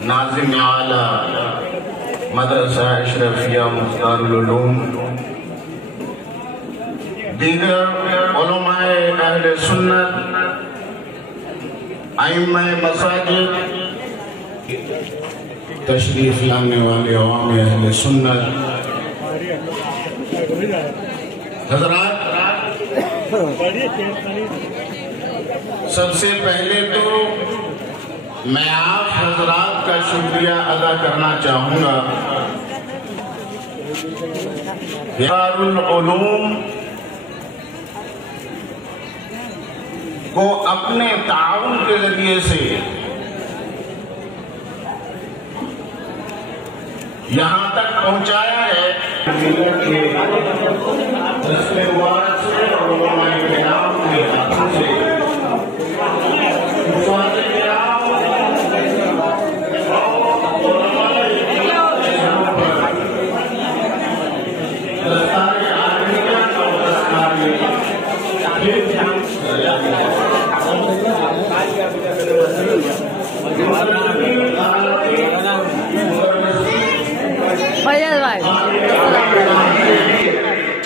नाज़िम आला मदरसा अशरफिया मुख्तारुल उलूम, दीगर उलमाए अहले सुन्नत, आइम्माए मसाजिद, तशरीफ लाने वाले अवाम अहले सुन्नत, हज़रात, सबसे पहले तो मैं आप हज़रात का शुक्रिया अदा करना चाहूँगा। दारुल उलूम को अपने ताउन के जरिए से यहाँ तक पहुँचाया है।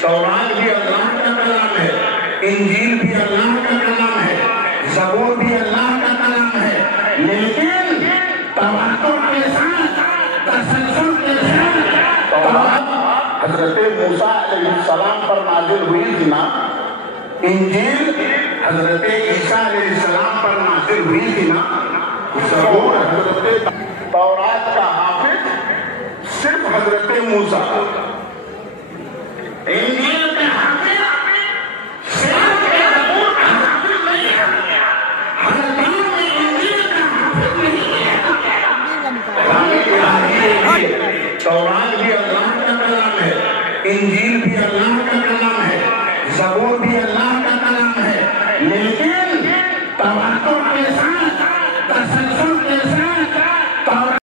तौरात भी अल्लाह का कलाम है, इंजील भी अल्लाह का कलाम है, ज़बूर भी अल्लाह का कलाम है, लेकिन तवक्कुल के साथ, तसल्सल के साथ तौरात हज़रत मूसा अलैहिस्सलाम पर नाज़िल हुई थी ना, इंजील हज़रत ईसा अलैहिस्सलाम पर नाज़िल हुई थी ना, ज़बूर हज़रत तौरात का हाफिज सिर्फ हज़रत मूसा, इंजील के हाफिज सिर्फ ज़बूर का हाफिज नहीं है, हज़रत इंजील का हाफिज नहीं है। तौरात भी अल्लाह का कलाम है, इंजील भी अल्लाह का कलाम है, ज़बूर भी अल्लाह का